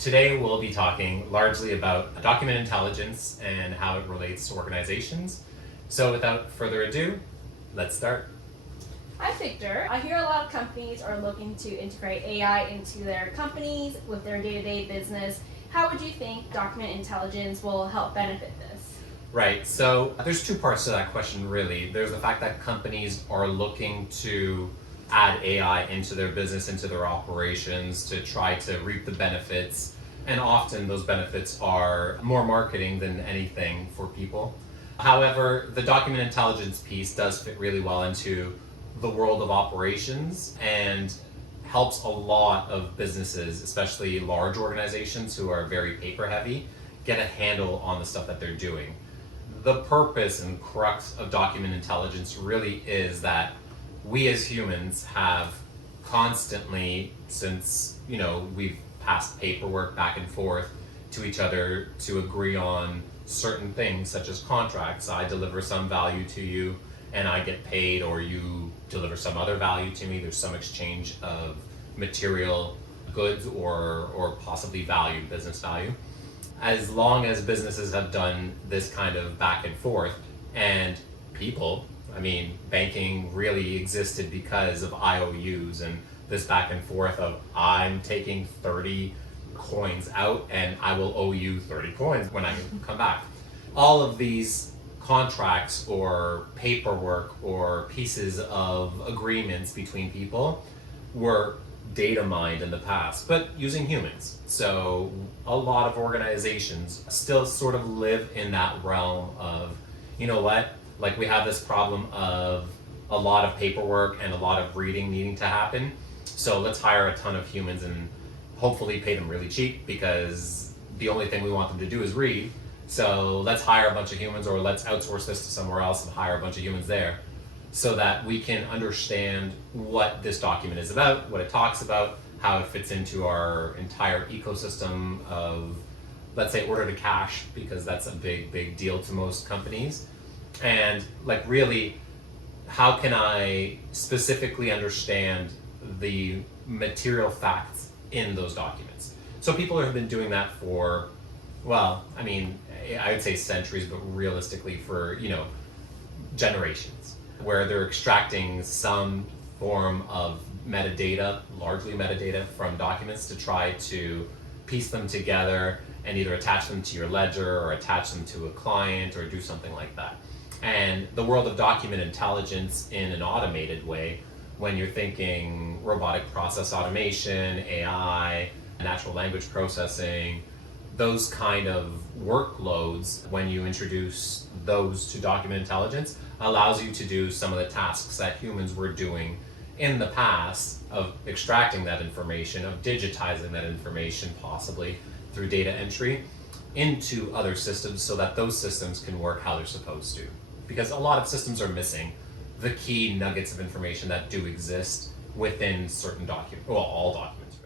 Today we'll be talking largely about document intelligence and how it relates to organizations. So without further ado, let's start. Hi Victor. I hear a lot of companies are looking to integrate AI into their companies with their day-to-day business. How would you think document intelligence will help benefit this? Right, so there's two parts to that question really. There's the fact that companies are looking to add AI into their business, into their operations to try to reap the benefits. And often those benefits are more marketing than anything for people. However, the document intelligence piece does fit really well into the world of operations and helps a lot of businesses, especially large organizations who are very paper heavy, get a handle on the stuff that they're doing. The purpose and crux of document intelligence really is that we as humans have constantly, since we've passed paperwork back and forth to each other to agree on certain things such as contracts. I deliver some value to you and I get paid, or you deliver some other value to me. There's some exchange of material goods or possibly value, business value. As long as businesses have done this kind of back and forth, and banking really existed because of IOUs and this back and forth of I'm taking 30 coins out and I will owe you 30 coins when I come back. All of these contracts or paperwork or pieces of agreements between people were data mined in the past, but using humans. So a lot of organizations still sort of live in that realm of, like we have this problem of a lot of paperwork and a lot of reading needing to happen. So let's hire a ton of humans and hopefully pay them really cheap, because the only thing we want them to do is read. So let's hire a bunch of humans, or let's outsource this to somewhere else and hire a bunch of humans there, so that we can understand what this document is about, what it talks about, how it fits into our entire ecosystem of, let's say, order to cash, because that's a big deal to most companies. And really, how can I specifically understand the material facts in those documents? So people have been doing that for, I would say centuries, but realistically for, generations, where they're extracting some form of metadata, largely metadata, from documents to try to piece them together and either attach them to your ledger or attach them to a client or do something like that. And the world of document intelligence in an automated way, when you're thinking robotic process automation, AI, natural language processing, those kind of workloads, when you introduce those to document intelligence, allows you to do some of the tasks that humans were doing in the past, of extracting that information, of digitizing that information, possibly through data entry, into other systems so that those systems can work how they're supposed to. Because a lot of systems are missing the key nuggets of information that do exist within certain documents, well, all documents.